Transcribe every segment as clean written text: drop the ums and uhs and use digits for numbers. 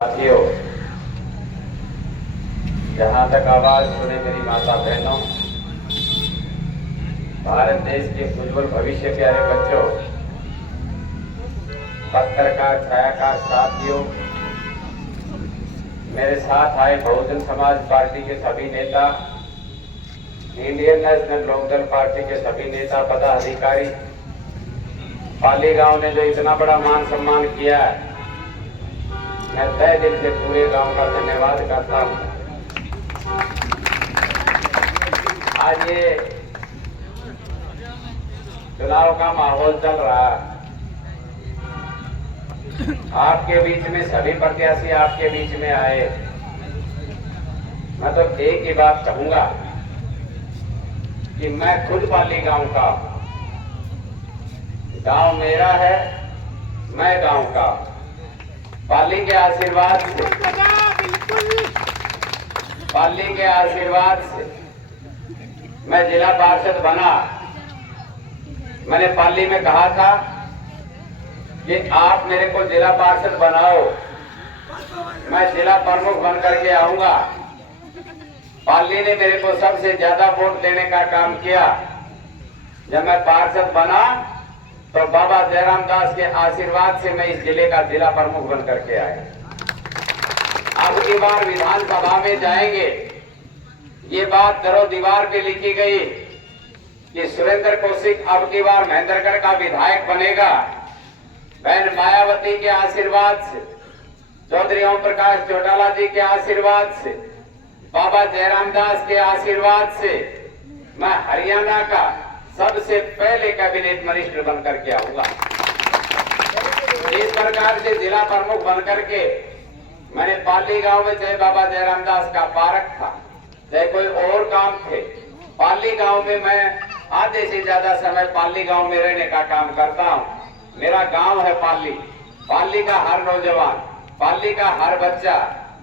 साथियों, जहाँ तक आवाज सुने मेरी माता बहनों, भारत देश के उज्जवल भविष्य प्यारे बच्चों, पत्रकार छायाकार साथियों, मेरे साथ आए बहुजन समाज पार्टी के सभी नेता, इंडियन नेशनल लोकदल पार्टी के सभी नेता पदाधिकारी, पाली गांव ने जो इतना बड़ा मान सम्मान किया है, मैं तहे दिल से पूरे गांव का धन्यवाद करता हूं। आज ये चुनाव का माहौल चल रहा है, आपके बीच में सभी प्रत्याशी आपके बीच में आए। मैं तो एक ही बात कहूंगा कि मैं खुद पाली गांव का, गांव मेरा है, मैं गांव का, पाली के आशीर्वाद से, पाली के आशीर्वाद से मैं जिला पार्षद बना। मैंने पाली में कहा था कि आप मेरे को जिला पार्षद बनाओ, मैं जिला प्रमुख बन करके आऊंगा। पाली ने मेरे को सबसे ज्यादा वोट देने का काम किया। जब मैं पार्षद बना तो बाबा जयराम दास के आशीर्वाद से मैं इस जिले का जिला प्रमुख बन करके आया। अब की बार विधानसभा में जाएंगे, ये बात दरो दीवार पे लिखी गई कि सुरेंद्र कौशिक अब की बार महेंद्रगढ़ का विधायक बनेगा। बहन मायावती के आशीर्वाद से, चौधरी ओम प्रकाश चौटाला जी के आशीर्वाद से, बाबा जयराम दास के आशीर्वाद से मैं हरियाणा का सबसे पहले कैबिनेट मिनिस्टर बन करके आऊंगा। इस प्रकार से जिला प्रमुख बन करके मैंने पाली गांव में, चाहे बाबा जयराम दास का पार्क था, चाहे कोई और काम थे, पाली गांव में मैं आधे से ज्यादा समय पाली गांव में रहने का काम करता हूं। मेरा गांव है पाली, पाली का हर नौजवान, पाली का हर बच्चा,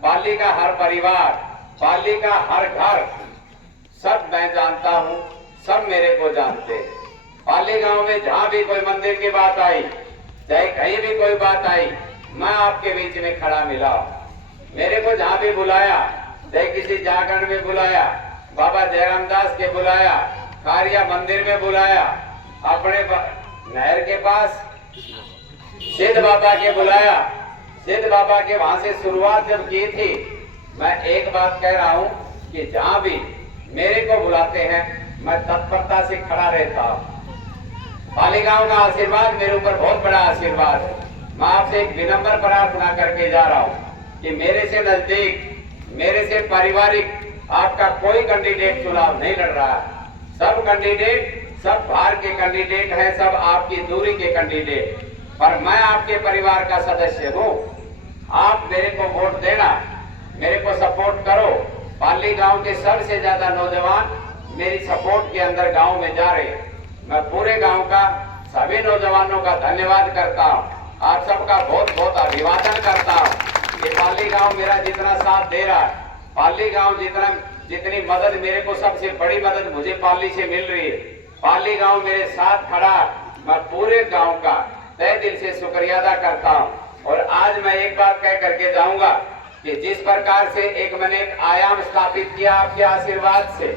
पाली का हर परिवार, पाली का हर घर, सब मैं जानता हूं, सब मेरे को जानते हैं। पाली गांव में जहां भी कोई मंदिर की बात आई, चाहे कहीं भी कोई बात आई, मैं आपके बीच में खड़ा मिला। मेरे को जहां भी बुलाया, चाहे किसी जागरण में बुलाया, बाबा जयराम दास के बुलाया, कारिया मंदिर में बुलाया, अपने नहर के पास सिद्ध बाबा के बुलाया, सिद्ध बाबा के वहां से शुरुआत जब की थी, मैं एक बात कह रहा हूं कि जहां भी मेरे को बुलाते हैं मैं तत्परता से खड़ा रहता हूं। पाली गांव का आशीर्वाद मेरे ऊपर बहुत बड़ा आशीर्वाद है। मैं आपसे एक विनम्र प्रार्थना करके जा रहा हूं कि मेरे से नजदीक, मेरे से पारिवारिक आपका कोई कैंडिडेट चुनाव नहीं लड़ रहा है। सब कैंडिडेट, सब बाहर के कैंडिडेट हैं, सब आपकी दूरी के कैंडिडेट, पर मैं आपके परिवार का सदस्य हूं। आप मेरे को वोट देना, मेरे को सपोर्ट करो। पाली गांव के सबसे ज्यादा नौजवान मेरी सपोर्ट के अंदर गांव में जा रहे। मैं पूरे गांव का, सभी नौजवानों का धन्यवाद करता हूं। आप सबका बहुत बहुत अभिवादन करता हूं कि पाली गांव मेरा जितना साथ दे रहा है, पाली गांव जितनी मदद, मेरे को सबसे बड़ी मदद मुझे पाली से मिल रही है। पाली गांव मेरे साथ खड़ा, मैं पूरे गांव का तहे दिल से शुक्रिया अदा करता हूं। और आज मैं एक बात कह करके जाऊंगा कि जिस प्रकार से मैंने एक आयाम स्थापित किया आपके आशीर्वाद से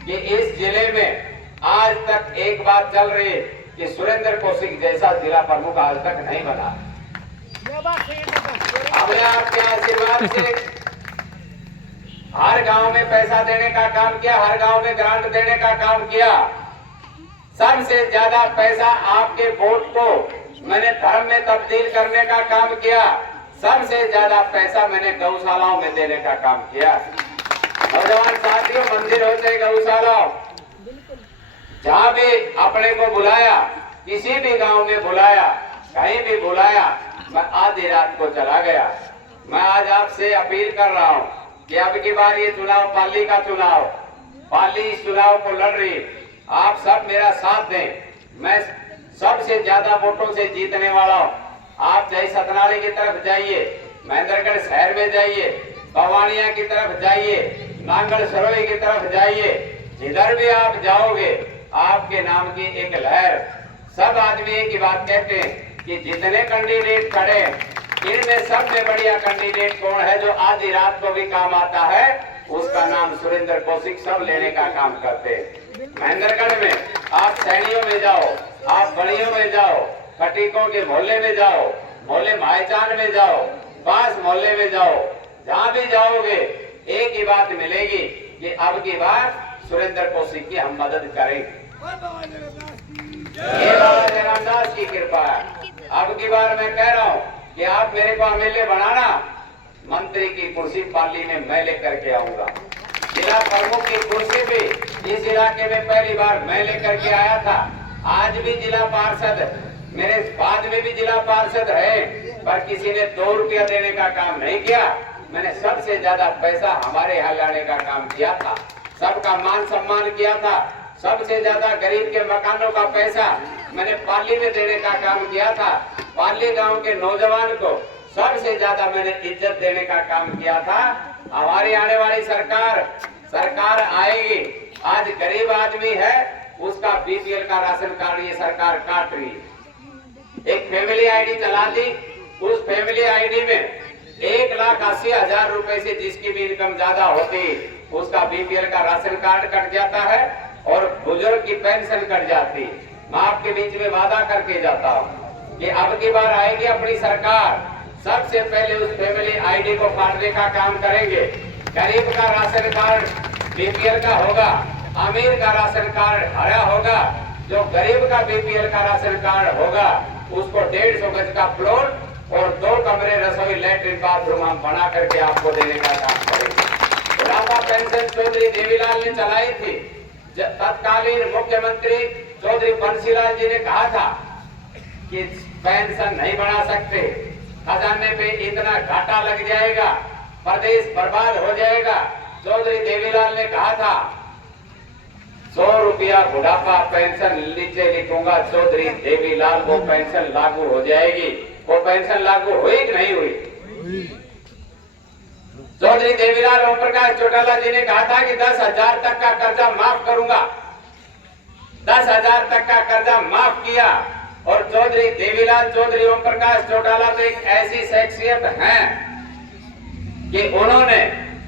कि इस जिले में आज तक एक बात चल रही है कि सुरेंद्र कौशिक जैसा जिला प्रमुख आज तक नहीं बना। हमने आपके आशीर्वाद से हर गांव में पैसा देने का काम किया, हर गांव में ग्रांट देने का काम किया। सबसे ज्यादा पैसा आपके वोट को मैंने धर्म में तब्दील करने का काम किया। सबसे ज्यादा पैसा मैंने गौशालाओं में देने का काम किया। नौजवान साथियों, मंदिर हो चाहे गौशाला, जहां भी अपने को बुलाया, किसी भी गांव में बुलाया, कहीं भी बुलाया, मैं आधी रात को चला गया। मैं आज आपसे अपील कर रहा हूं कि अब की बार ये चुनाव, पाली का चुनाव, पाली इस चुनाव को लड़ रही, आप सब मेरा साथ दें। मैं सबसे ज्यादा वोटों से जीतने वाला हूं। आप चाहे सतनाली की तरफ जाइए, महेंद्रगढ़ शहर में जाइए, बवानिया की तरफ जाइए, नांगल सरोई की तरफ जाइए, जिधर भी आप जाओगे आपके नाम की एक लहर। सब आदमी एक ही बात कहते हैं कि जितने कैंडिडेट खड़े इनमें सबसे बढ़िया कैंडिडेट कौन है जो आधी रात को भी काम आता है? उसका नाम सुरेंद्र कौशिक। सब लेने का काम करते हैं। महेंद्रगढ़ में आप सैनियों में जाओ, आप बड़ियों में जाओ, खटीकों के मोहल्ले में जाओ, मोहल्ले भाईचान में जाओ, पास मोहल्ले में जाओ, जहां भी जाओगे एक ही बात मिलेगी कि अब की बार सुरेंद्र कौशिक की हम मदद करेंगे। ये बाबा जयराम दास की कृपा है। अब की बार मैं कह रहा हूँ कि आप मेरे को एमएलए बनाना, मंत्री की कुर्सी पाली में मैं लेकर के आऊंगा। जिला प्रमुख की कुर्सी भी इस इलाके में पहली बार मैं लेकर के आया था। आज भी जिला पार्षद, मेरे बाद में भी जिला पार्षद है, पर किसी ने 2 रुपया देने का काम नहीं किया। मैंने सबसे ज्यादा पैसा हमारे यहाँ लाने का काम किया था, सबका मान सम्मान किया था। सबसे ज्यादा गरीब के मकानों का पैसा मैंने पाली में देने का काम किया था। पाली गांव के नौजवान को सबसे ज्यादा मैंने इज्जत देने का काम किया था। हमारी आने वाली सरकार आएगी। आज गरीब आदमी है, उसका बीपीएल का राशन कार्ड ये सरकार काट रही है। एक फैमिली आईडी चला दी, उस फैमिली आईडी में 1,80,000 रुपए से जिसकी भी इनकम ज्यादा होती उसका बीपीएल का राशन कार्ड कट जाता है और बुजुर्ग की पेंशन कट जाती। मैं आपके बीच में वादा करके जाता हूँ कि अब की बार आएगी अपनी सरकार, सबसे पहले उस फैमिली आईडी को काटने का काम करेंगे। गरीब का राशन कार्ड बीपीएल का होगा, अमीर का राशन कार्ड हरा होगा। जो गरीब का बीपीएल का राशन कार्ड होगा उसको 150 गज का प्लॉट और 2 कमरे, रसोई, लेटरिन, बाथरूम हम बना करके आपको देने का काम करेंगे। बुढ़ापा पेंशन चौधरी देवीलाल ने चलाई थी। तत्कालीन मुख्यमंत्री चौधरी बंसीलाल जी ने कहा था कि पेंशन नहीं बढ़ा सकते, खजाने पे इतना घाटा लग जाएगा, प्रदेश बर्बाद हो जाएगा। चौधरी देवीलाल ने कहा था 100 रुपया बुढ़ापा पेंशन नीचे लिखूंगा, चौधरी देवीलाल वो पेंशन लागू हो जाएगी। वो पेंशन लागू हुई कि नहीं हुई? चौधरी देवीलाल ओम प्रकाश चौटाला जी ने कहा था कि 10,000 तक का कर्जा माफ करूंगा। 10,000 तक का कर्जा माफ किया। और चौधरी देवीलाल, चौधरी ओम प्रकाश चौटाला तो एक ऐसी शख्सियत हैं कि उन्होंने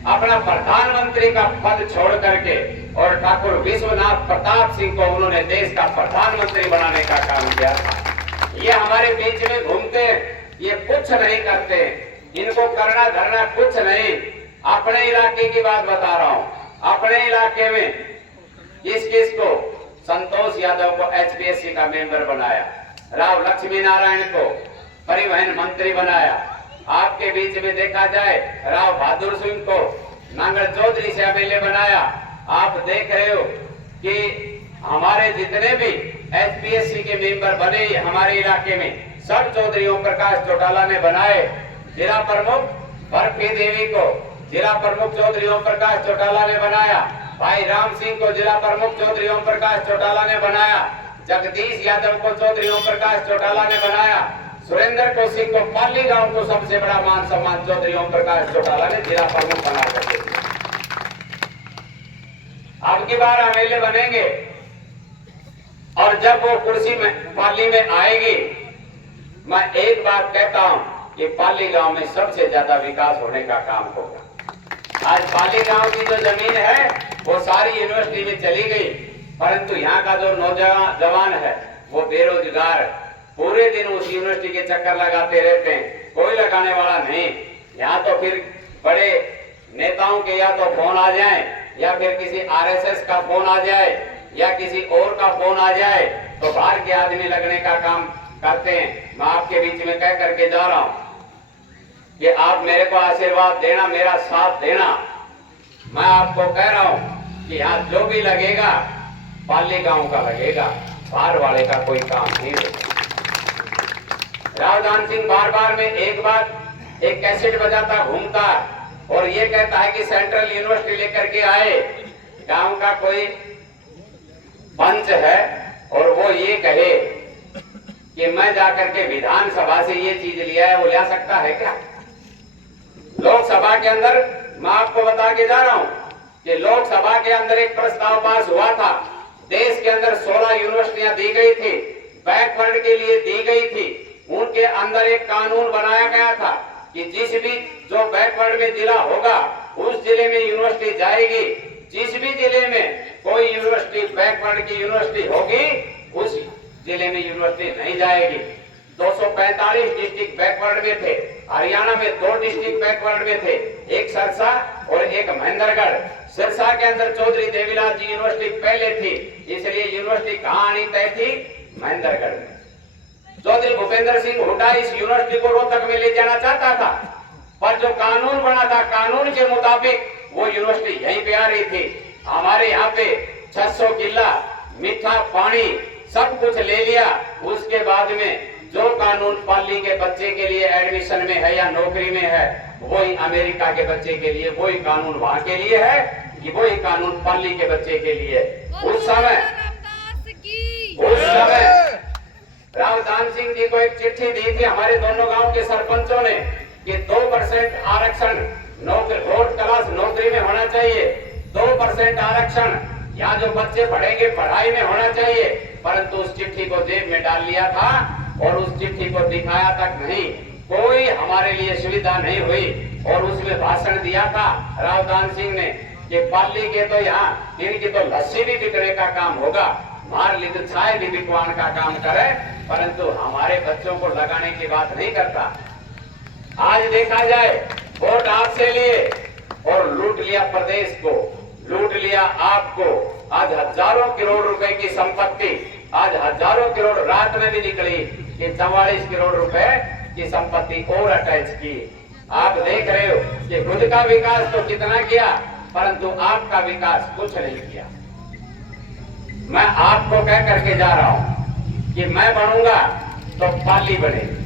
अपना प्रधानमंत्री का पद छोड़ करके और ठाकुर विश्वनाथ प्रताप सिंह को उन्होंने देश का प्रधानमंत्री बनाने का काम किया था। ये हमारे बीच में घूमते, ये कुछ नहीं करते, इनको करना धरना कुछ नहीं। अपने इलाके की बात बता रहा हूं। अपने इलाके में किस को संतोष यादव को एचपीएससी का मेंबर बनाया, राव लक्ष्मी नारायण को परिवहन मंत्री बनाया। आपके बीच में देखा जाए राव बहादुर सिंह को नांगल चौधरी से एमएलए बनाया। आप देख रहे हो कि हमारे जितने भी एचपीएससी के मेंबर बने हमारे इलाके में सब चौधरी ओम प्रकाश चौटाला ने बनाए। जिला प्रमुख बर्फी देवी को जिला प्रमुख चौधरी ओम प्रकाश चौटाला ने बनाया। भाई राम सिंह को जिला प्रमुख चौधरी ओम प्रकाश चौटाला ने बनाया। जगदीश यादव को चौधरी ओम प्रकाश चौटाला ने बनाया। सुरेंद्र कौशिक को पाली गांव को सबसे बड़ा मान सम्मान चौधरी ओम प्रकाश चौटाला ने जिला प्रमुख बना करके। अब की बार एमएलए बनेंगे और जब वो कुर्सी में पाली में आएगी, मैं एक बात कहता हूं कि पाली गांव में सबसे ज्यादा विकास होने का काम होगा। आज पाली गांव की जो जमीन है वो सारी यूनिवर्सिटी में चली गई, परंतु यहाँ का जो नौजवान है वो बेरोजगार, पूरे दिन उस यूनिवर्सिटी के चक्कर लगाते रहते हैं, कोई लगाने वाला नहीं। यहाँ तो फिर बड़े नेताओं के या तो फोन आ जाए या फिर किसी आरएसएस का फोन आ जाए या किसी और का फोन आ जाए तो बाहर के आदमी लगने का काम करते हैं। मैं आपके बीच में कह करके जा रहा हूं कि आप मेरे को आशीर्वाद देना, मेरा साथ देना। मैं आपको कह रहा हूं कि यहाँ जो भी लगेगा पाली गांव का लगेगा, बाहर वाले का कोई काम नहीं होगा। रावदान सिंह बार बार में एक बात एक कैसेट बजाता घूमता और ये कहता है कि सेंट्रल यूनिवर्सिटी लेकर के आए। गांव का कोई पंच है और वो ये कहे कि मैं जाकर के विधानसभा से ये चीज लिया है, वो ले सकता है क्या? लोकसभा के अंदर मैं आपको बता के जा रहा हूं कि लोकसभा के अंदर एक प्रस्ताव पास हुआ था। देश के अंदर 16 यूनिवर्सिटियां दी गई थी, बैकवर्ड के लिए दी गई थी। उनके अंदर एक कानून बनाया गया था कि जिस भी जो बैकवर्ड में जिला होगा उस जिले में यूनिवर्सिटी जाएगी। जिस भी जिले में कोई यूनिवर्सिटी बैकवर्ड की यूनिवर्सिटी होगी उस जिले में यूनिवर्सिटी नहीं जाएगी। 245 डिस्ट्रिक्ट बैकवर्ड में थे। हरियाणा में 2 डिस्ट्रिक्ट बैकवर्ड में थे, एक सिरसा और एक महेंद्रगढ़। सिरसा के अंदर चौधरी देवीलाल जी यूनिवर्सिटी पहले थी, इसलिए यूनिवर्सिटी कहाँ आनी तय थी? महेंद्रगढ़ में। चौधरी भूपेंद्र सिंह हुड्डा इस यूनिवर्सिटी को रोहतक में ले जाना चाहता था, पर जो कानून बना था कानून के मुताबिक वो यूनिवर्सिटी यहीं पे आ रही थी। हमारे यहाँ पे 600 किला मीठा पानी सब कुछ ले लिया। उसके बाद में जो कानून पाली के बच्चे के लिए एडमिशन में है या नौकरी में है वही अमेरिका के बच्चे के लिए, वही कानून वहां के लिए है कि वही कानून पाली के बच्चे के लिए। उस समय रावदान सिंह जी को एक चिट्ठी दी थी हमारे दोनों गांव के सरपंचों ने कि 2% आरक्षण नौकरी 4th क्लास नौकरी में होना चाहिए, 2% आरक्षण यहाँ जो बच्चे पढ़ेंगे पढ़ाई में होना चाहिए। परंतु उस चिट्ठी को जेब में डाल लिया था और उस चिट्ठी को दिखाया तक नहीं। कोई हमारे लिए सुविधा नहीं हुई और उसमें भाषण दिया था रावदान सिंह ने कि पाली के तो यहाँ इनकी तो लस्सी भी बिकने का काम होगा, मार ली तो चाय भी बिकवान का काम करे, परंतु हमारे बच्चों को लगाने की बात नहीं करता। आज देखा जाए वोट आपसे लिए और लूट लिया प्रदेश को, लूट लिया आपको। आज हजारों करोड़ रुपए की संपत्ति, आज हजारों करोड़ रात में भी निकली कि 44 करोड़ रुपए की संपत्ति और अटैच की। आप देख रहे हो कि खुद का विकास तो कितना किया, परंतु आपका विकास कुछ नहीं किया। मैं आपको कह करके जा रहा हूं कि मैं बनूंगा तो पाली बनेगी,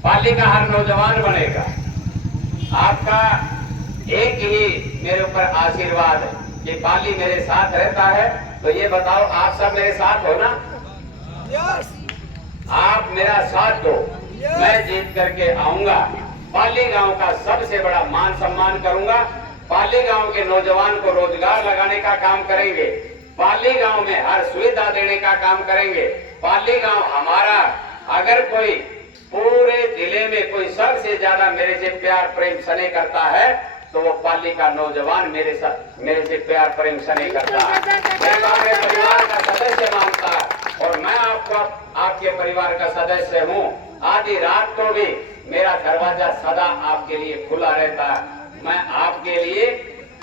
पाली का हर नौजवान बनेगा। आपका एक ही मेरे ऊपर आशीर्वाद है कि पाली मेरे साथ रहता है। तो ये बताओ आप सब मेरे साथ हो ना? आप मेरा साथ दो, मैं जीत करके आऊंगा। पाली गांव का सबसे बड़ा मान सम्मान करूंगा। पाली गांव के नौजवान को रोजगार लगाने का काम करेंगे, पाली गांव में हर सुविधा देने का काम करेंगे। पाली गांव हमारा, अगर कोई पूरे जिले में कोई सबसे ज्यादा मेरे से प्यार प्रेम स्नेह करता है तो वो पाली का नौजवान मेरे से प्यार प्रेम स्नेह करता है, मेरे परिवार का सदस्य मानता है और मैं आपके परिवार का सदस्य हूँ। आधी रात को भी मेरा दरवाजा सदा आपके लिए खुला रहता है। मैं आपके लिए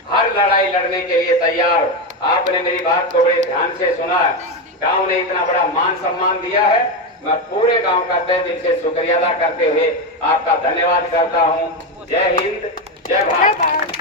हर लड़ाई लड़ने के लिए तैयार हूँ। आपने मेरी बात को बड़े ध्यान से सुना है। गांव ने इतना बड़ा मान सम्मान दिया है, मैं पूरे गांव का तहे दिल से शुक्रिया अदा करते हुए आपका धन्यवाद करता हूँ। जय हिंद,